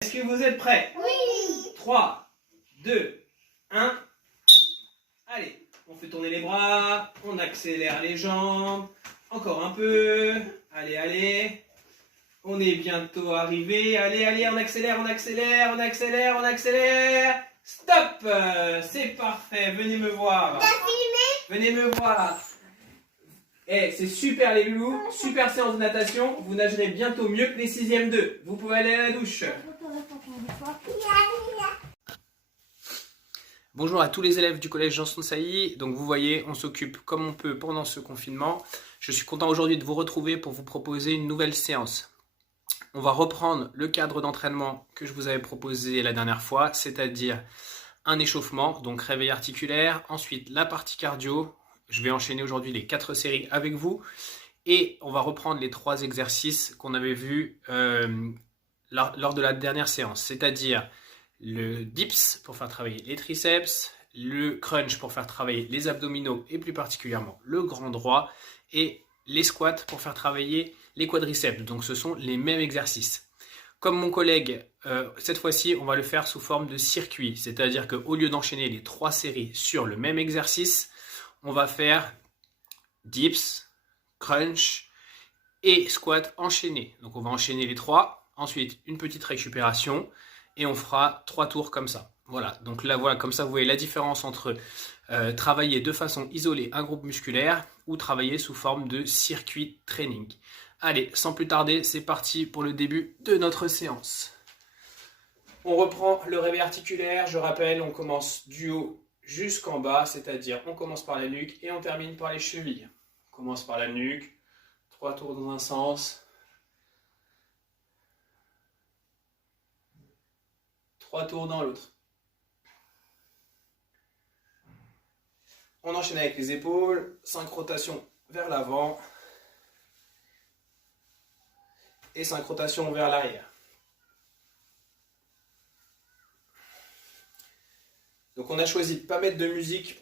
Est-ce que vous êtes prêts? Oui. 3, 2, 1. Allez, on fait tourner les bras, on accélère les jambes. Encore un peu. Allez, allez. On est bientôt arrivé. Allez, allez, on accélère, on accélère, on accélère, on accélère. Stop! C'est parfait, venez me voir. T'as filmé? Venez me voir. Eh, c'est super les loulous, super séance de natation. Vous nagerez bientôt mieux que les 6e 2. Vous pouvez aller à la douche. Bonjour à tous les élèves du collège Janson de Sailly. Donc vous voyez, on s'occupe comme on peut pendant ce confinement. Je suis content aujourd'hui de vous retrouver pour vous proposer une nouvelle séance. On va reprendre le cadre d'entraînement que je vous avais proposé la dernière fois, c'est-à-dire un échauffement, donc réveil articulaire, ensuite la partie cardio. Je vais enchaîner aujourd'hui les 4 séries avec vous et on va reprendre les 3 exercices qu'on avait vus lors de la dernière séance, c'est-à-dire le dips pour faire travailler les triceps, le crunch pour faire travailler les abdominaux et plus particulièrement le grand droit et les squats pour faire travailler les quadriceps. Donc ce sont les mêmes exercices. Comme mon collègue, cette fois-ci, on va le faire sous forme de circuit, c'est-à-dire qu'au lieu d'enchaîner les 3 séries sur le même exercice, on va faire dips, crunch et squat enchaînés. Donc on va enchaîner les 3, ensuite une petite récupération et on fera 3 tours comme ça. Voilà, donc là voilà, comme ça vous voyez la différence entre travailler de façon isolée un groupe musculaire ou travailler sous forme de circuit training. Allez, sans plus tarder, c'est parti pour le début de notre séance. On reprend le réveil articulaire, je rappelle, on commence du haut jusqu'en bas, c'est-à-dire on commence par la nuque et on termine par les chevilles. On commence par la nuque, 3 tours dans un sens, 3 tours dans l'autre. On enchaîne avec les épaules, 5 rotations vers l'avant et 5 rotations vers l'arrière. Donc on a choisi de ne pas mettre de musique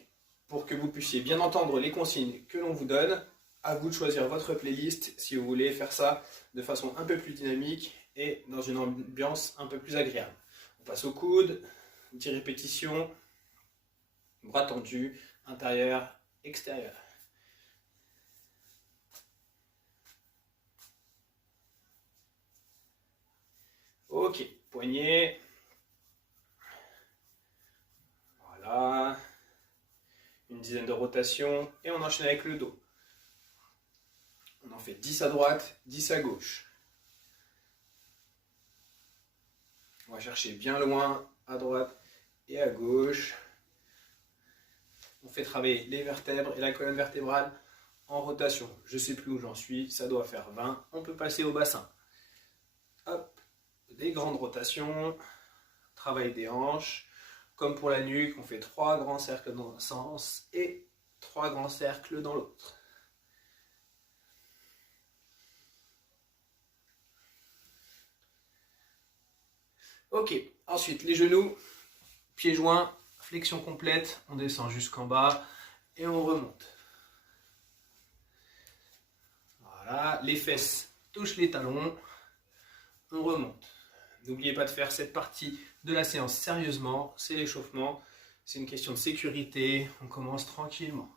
pour que vous puissiez bien entendre les consignes que l'on vous donne. À vous de choisir votre playlist si vous voulez faire ça de façon un peu plus dynamique et dans une ambiance un peu plus agréable. On passe au coude, 10 répétitions, bras tendus, intérieur, extérieur. Ok, poignet. Voilà. Une dizaine de rotations et on enchaîne avec le dos. On en fait 10 à droite, 10 à gauche. On va chercher bien loin, à droite et à gauche. On fait travailler les vertèbres et la colonne vertébrale en rotation. Je ne sais plus où j'en suis, ça doit faire 20. On peut passer au bassin. Hop, des grandes rotations, travail des hanches. Comme pour la nuque, on fait 3 grands cercles dans un sens et 3 grands cercles dans l'autre. Ok, ensuite les genoux, pieds joints, flexion complète, on descend jusqu'en bas et on remonte. Voilà, les fesses touchent les talons, on remonte. N'oubliez pas de faire cette partie de la séance sérieusement, c'est l'échauffement, c'est une question de sécurité, on commence tranquillement.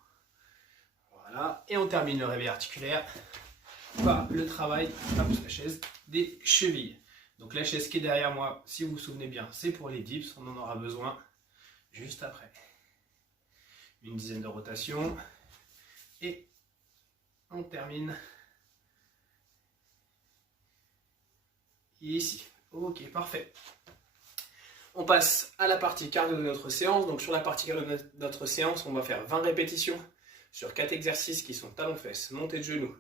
Voilà, et on termine le réveil articulaire par le travail, hop, la chaise des chevilles. Donc la chaise qui est derrière moi, si vous vous souvenez bien, c'est pour les dips, on en aura besoin juste après. Une dizaine de rotations et on termine ici. Ok, parfait. On passe à la partie cardio de notre séance. Donc sur la partie cardio de notre séance, on va faire 20 répétitions sur 4 exercices qui sont talons-fesses, montée de genoux,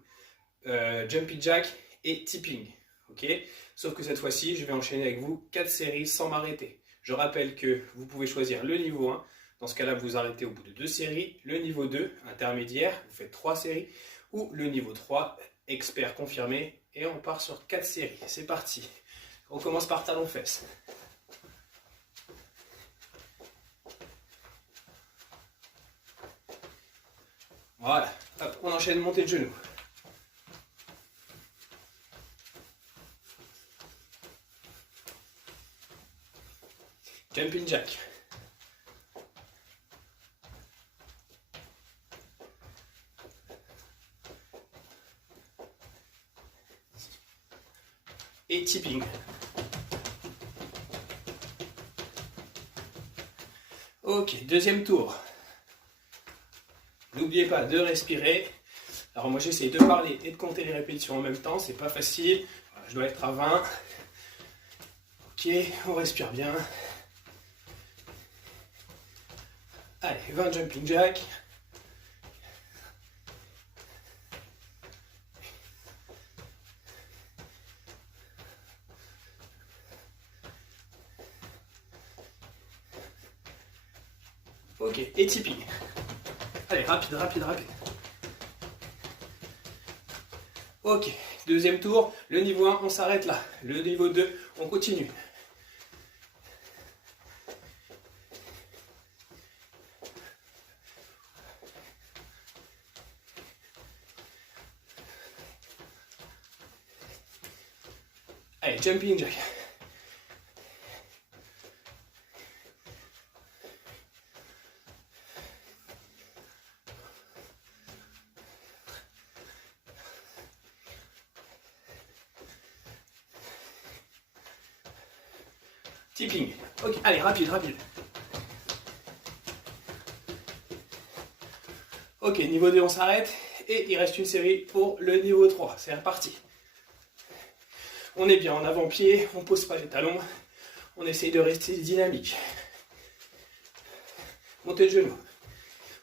jumpy jack et tipping. Okay, sauf que cette fois-ci, je vais enchaîner avec vous 4 séries sans m'arrêter. Je rappelle que vous pouvez choisir le niveau 1. Dans ce cas-là, vous arrêtez au bout de 2 séries. Le niveau 2, intermédiaire, vous faites 3 séries. Ou le niveau 3, expert confirmé. Et on part sur 4 séries. C'est parti. On commence par talons-fesses. Voilà. Hop, on enchaîne montée de genoux. Jumping jack. Et tipping. Ok, deuxième tour. N'oubliez pas de respirer. Alors moi j'essaie de parler et de compter les répétitions en même temps, c'est pas facile. Voilà, je dois être à 20. Ok, on respire bien. Allez, 20 jumping jack. Ok, et tipping. Allez, rapide, rapide, rapide. Ok, deuxième tour. Le niveau 1, on s'arrête là. Le niveau 2, on continue. Allez, jumping jack. Tipping. Ok, allez, rapide, rapide. Ok, niveau 2, on s'arrête. Et il reste une série pour le niveau 3. C'est reparti. On est bien en avant-pied, on ne pose pas les talons. On essaye de rester dynamique. Montez le genou.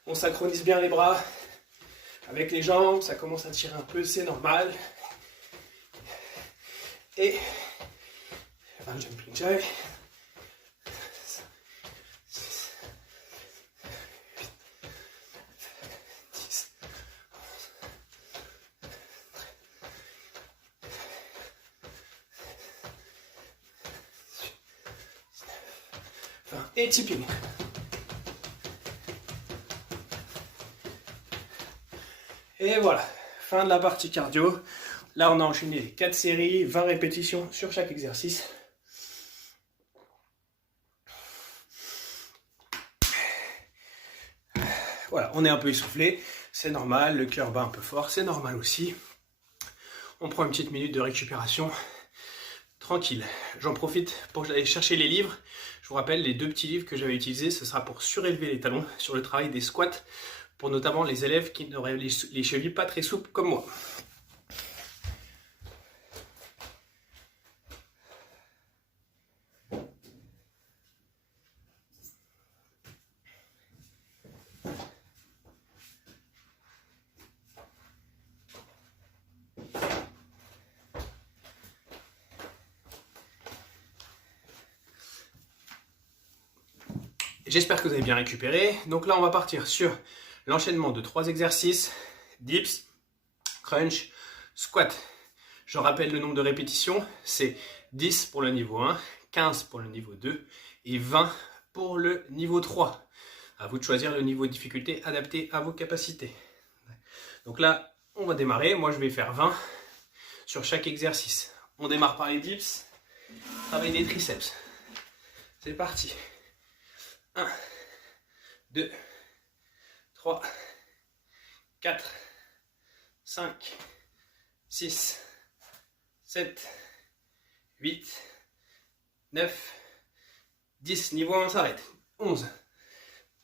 On synchronise bien les bras avec les jambes. Ça commence à tirer un peu, c'est normal. Et 20 jumping jack. 20 et tipping. Et voilà, fin de la partie cardio. Là, on a enchaîné 4 séries, 20 répétitions sur chaque exercice. Voilà, on est un peu essoufflé, c'est normal, le cœur bat un peu fort, c'est normal aussi. On prend une petite minute de récupération, tranquille. J'en profite pour aller chercher les livres. Je vous rappelle, les 2 petits livres que j'avais utilisés, ce sera pour surélever les talons sur le travail des squats, pour notamment les élèves qui n'auraient les chevilles pas très souples comme moi. J'espère que vous avez bien récupéré. Donc là, on va partir sur l'enchaînement de 3 exercices. Dips, crunch, squat. Je rappelle le nombre de répétitions. C'est 10 pour le niveau 1, 15 pour le niveau 2 et 20 pour le niveau 3. À vous de choisir le niveau de difficulté adapté à vos capacités. Donc là, on va démarrer. Moi, je vais faire 20 sur chaque exercice. On démarre par les dips. Travail des triceps. C'est parti. 1, 2, 3, 4, 5, 6, 7, 8, 9, 10. Niveau 1, on s'arrête. 11,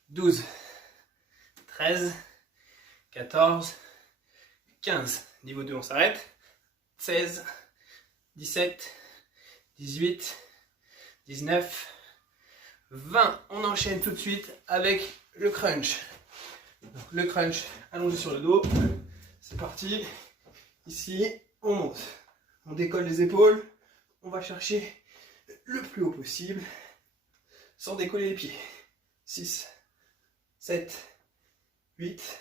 12, 13, 14, 15. Niveau 2, on s'arrête. 16, 17, 18, 19, 20. On enchaîne tout de suite avec le crunch. Donc, le crunch allongé sur le dos. C'est parti. Ici, on monte. On décolle les épaules. On va chercher le plus haut possible sans décoller les pieds. 6, 7, 8,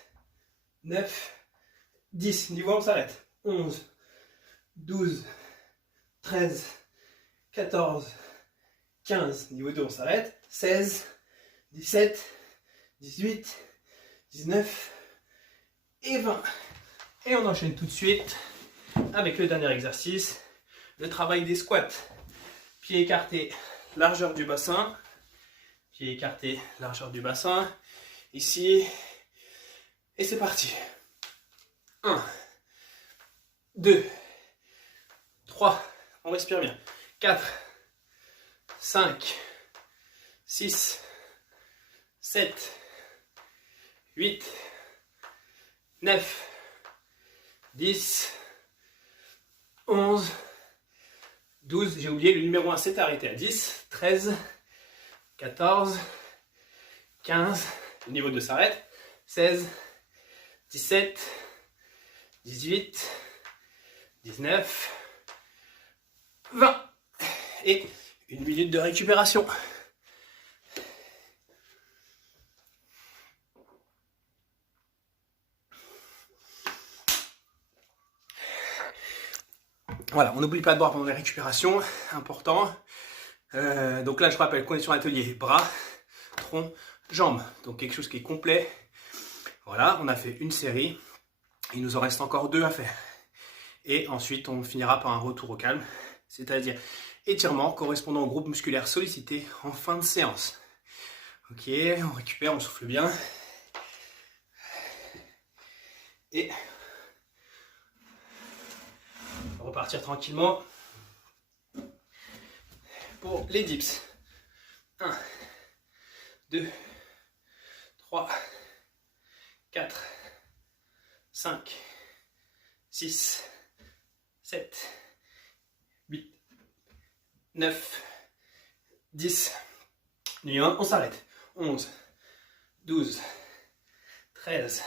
9, 10. Niveau, on s'arrête. 11, 12, 13, 14, 15. Niveau 2, on s'arrête. 16, 17, 18, 19 et 20. Et on enchaîne tout de suite avec le dernier exercice, le travail des squats. Pieds écartés, largeur du bassin. Pieds écartés, largeur du bassin. Ici. Et c'est parti. 1, 2, 3. On respire bien. 4, 5, 6, 7, 8, 9, 10, 11, 12. J'ai oublié, le numéro 1 s'est arrêté à 10, 13, 14, 15. Le niveau 2 s'arrête. 16, 17, 18, 19, 20. Et 1 minute de récupération. Voilà, on n'oublie pas de boire pendant les récupérations, important. Donc là, je rappelle qu'on est sur l'atelier bras, tronc, jambes. Donc quelque chose qui est complet. Voilà, on a fait une série. Il nous en reste encore 2 à faire. Et ensuite, on finira par un retour au calme, c'est-à-dire étirement correspondant au groupe musculaire sollicité en fin de séance. Ok, on récupère, on souffle bien. Et on va repartir tranquillement pour les dips. 1, 2, 3, 4, 5, 6, 7, 8, 9, 10. Numéro 1, on s'arrête. 11, 12, 13,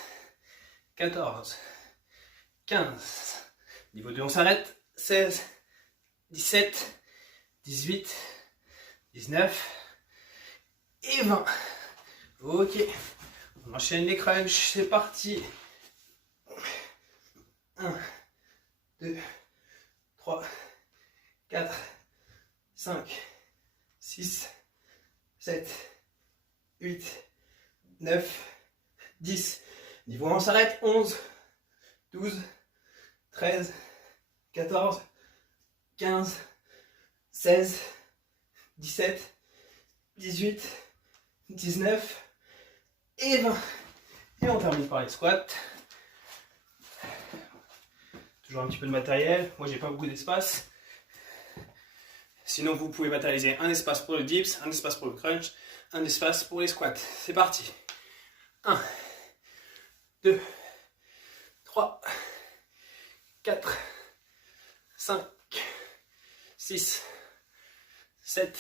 14, 15. Niveau 2, on s'arrête. 16, 17, 18, 19 et 20. Ok. On enchaîne les crunchs. C'est parti. 1, 2, 3, 4, 5, 6, 7, 8, 9, 10. Niveau 1, on s'arrête. 11, 12, 13, 14, 15, 16, 17, 18, 19 et 20. Et on termine par les squats. Toujours un petit peu de matériel. Moi, j'ai pas beaucoup d'espace. Sinon, vous pouvez matérialiser un espace pour le dips, un espace pour le crunch, un espace pour les squats. C'est parti. 1, 2, 3, 4, 5, 6, 7,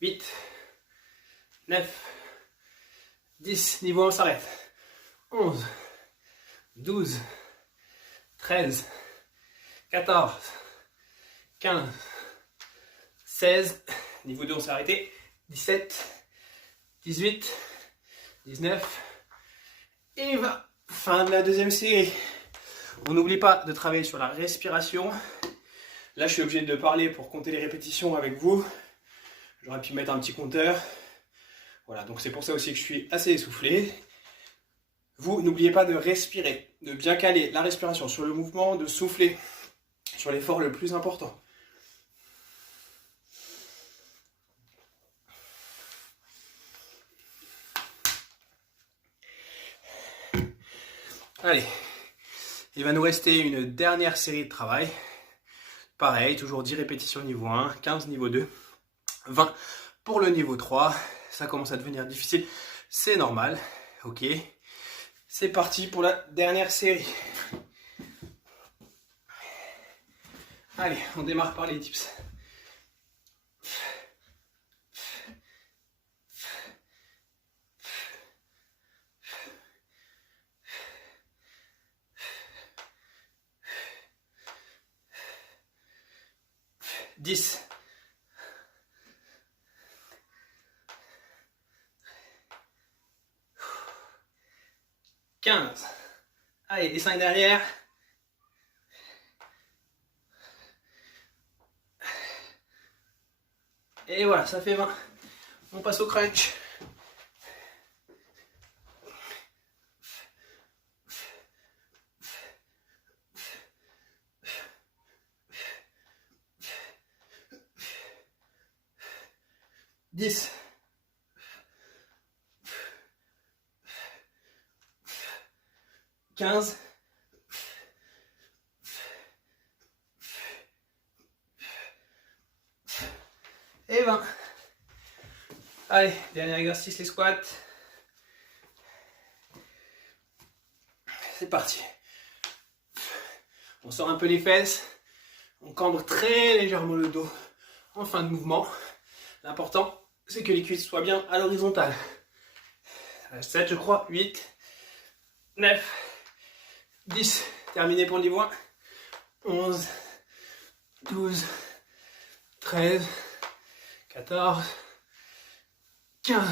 8, 9, 10. Niveau 1, on s'arrête. 11, 12, 13, 14, 15, 16. Niveau 2, on s'est arrêté. 17, 18, 19 et 20. Fin de la deuxième série. On n'oublie pas de travailler sur la respiration. Là, je suis obligé de parler pour compter les répétitions avec vous. J'aurais pu mettre un petit compteur. Voilà, donc c'est pour ça aussi que je suis assez essoufflé. Vous, n'oubliez pas de respirer, de bien caler la respiration sur le mouvement, de souffler sur l'effort le plus important. Allez, il va nous rester une dernière série de travail. Pareil, toujours 10 répétitions niveau 1, 15 niveau 2, 20 pour le niveau 3. Ça commence à devenir difficile, c'est normal. Ok, c'est parti pour la dernière série. Allez, on démarre par les dips. « 10. 15. Allez, les 5 derrière. Et voilà, ça fait 20. On passe au crunch. « 10, 15, et 20. Allez, dernier exercice, les squats. C'est parti. On sort un peu les fesses. On cambre très légèrement le dos en fin de mouvement. L'important, c'est que les cuisses soient bien à l'horizontale. 7, je crois. 8, 9, 10. Terminé pour le niveau 1. 11, 12, 13, 14, 15.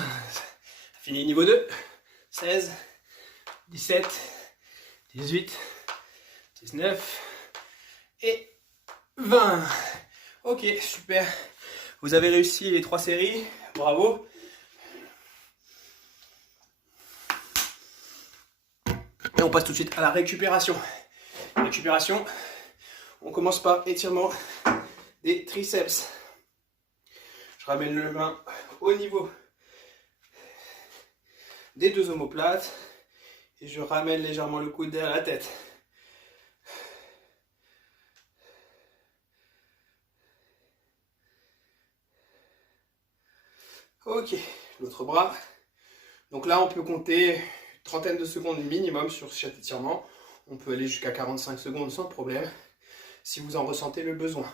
Fini niveau 2. 16, 17, 18, 19 et 20. Ok, super. Vous avez réussi les 3 séries. Bravo. Et on passe tout de suite à la récupération. Récupération. On commence par étirement des triceps. Je ramène le main au niveau des 2 omoplates et je ramène légèrement le coude derrière la tête. Ok, l'autre bras. Donc là, on peut compter une trentaine de secondes minimum sur chaque étirement. On peut aller jusqu'à 45 secondes sans problème, si vous en ressentez le besoin.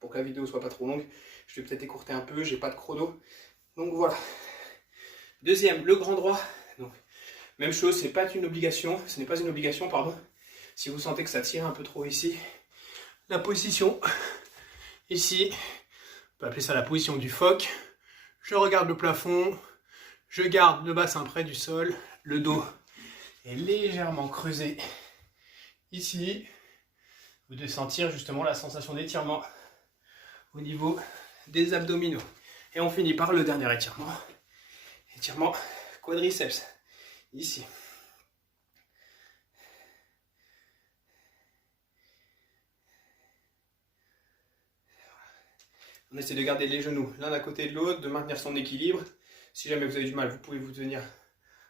Pour que la vidéo soit pas trop longue, je vais peut-être écourter un peu, j'ai pas de chrono. Donc voilà. Deuxième, le grand droit. Donc, même chose, ce n'est pas une obligation. Si vous sentez que ça tire un peu trop ici, la position ici, on peut appeler ça la position du phoque. Je regarde le plafond, je garde le bassin près du sol, le dos est légèrement creusé ici. Vous devez sentir justement la sensation d'étirement au niveau des abdominaux. Et on finit par le dernier étirement. Étirement quadriceps, ici. On essaie de garder les genoux l'un à côté de l'autre, de maintenir son équilibre. Si jamais vous avez du mal, vous pouvez vous tenir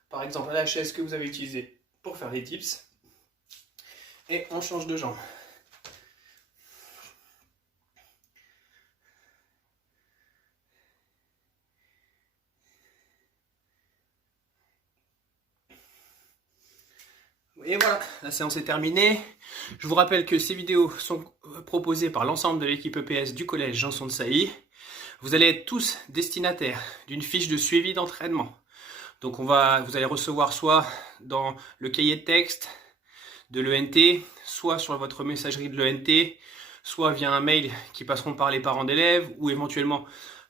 par exemple à la chaise que vous avez utilisée pour faire les dips. Et on change de jambe. Et voilà, la séance est terminée. Je vous rappelle que ces vidéos sont proposées par l'ensemble de l'équipe EPS du collège Janson de Sailly. Vous allez être tous destinataires d'une fiche de suivi d'entraînement. Donc vous allez recevoir soit dans le cahier de texte de l'ENT, soit sur votre messagerie de l'ENT, soit via un mail qui passeront par les parents d'élèves ou éventuellement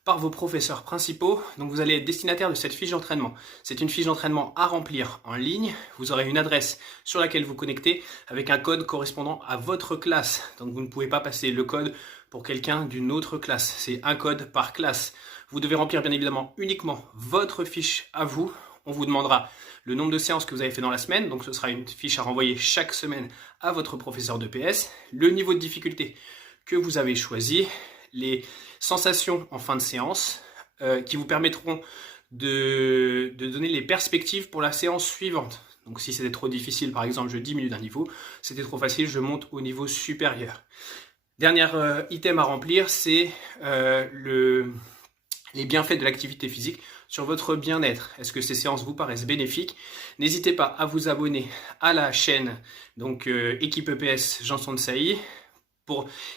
par vos professeurs principaux. Donc vous allez être destinataire de cette fiche d'entraînement. C'est une fiche d'entraînement à remplir en ligne. Vous aurez une adresse sur laquelle vous connectez avec un code correspondant à votre classe. Donc vous ne pouvez pas passer le code pour quelqu'un d'une autre classe. C'est un code par classe. Vous devez remplir bien évidemment uniquement votre fiche à vous. On vous demandera le nombre de séances que vous avez fait dans la semaine. Donc ce sera une fiche à renvoyer chaque semaine à votre professeur d'EPS. Le niveau de difficulté que vous avez choisi. Les sensations en fin de séance qui vous permettront de donner les perspectives pour la séance suivante. Donc si c'était trop difficile, par exemple, je diminue d'un niveau. C'était trop facile, je monte au niveau supérieur. Dernier item à remplir, c'est les bienfaits de l'activité physique sur votre bien-être. Est-ce que ces séances vous paraissent bénéfiques? N'hésitez pas à vous abonner à la chaîne donc équipe EPS Janson de Sailly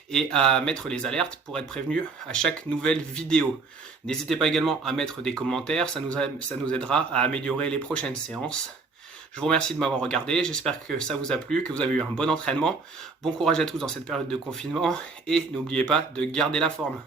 et à mettre les alertes pour être prévenu à chaque nouvelle vidéo. N'hésitez pas également à mettre des commentaires, ça nous aidera à améliorer les prochaines séances. Je vous remercie de m'avoir regardé, j'espère que ça vous a plu, que vous avez eu un bon entraînement. Bon courage à tous dans cette période de confinement et n'oubliez pas de garder la forme.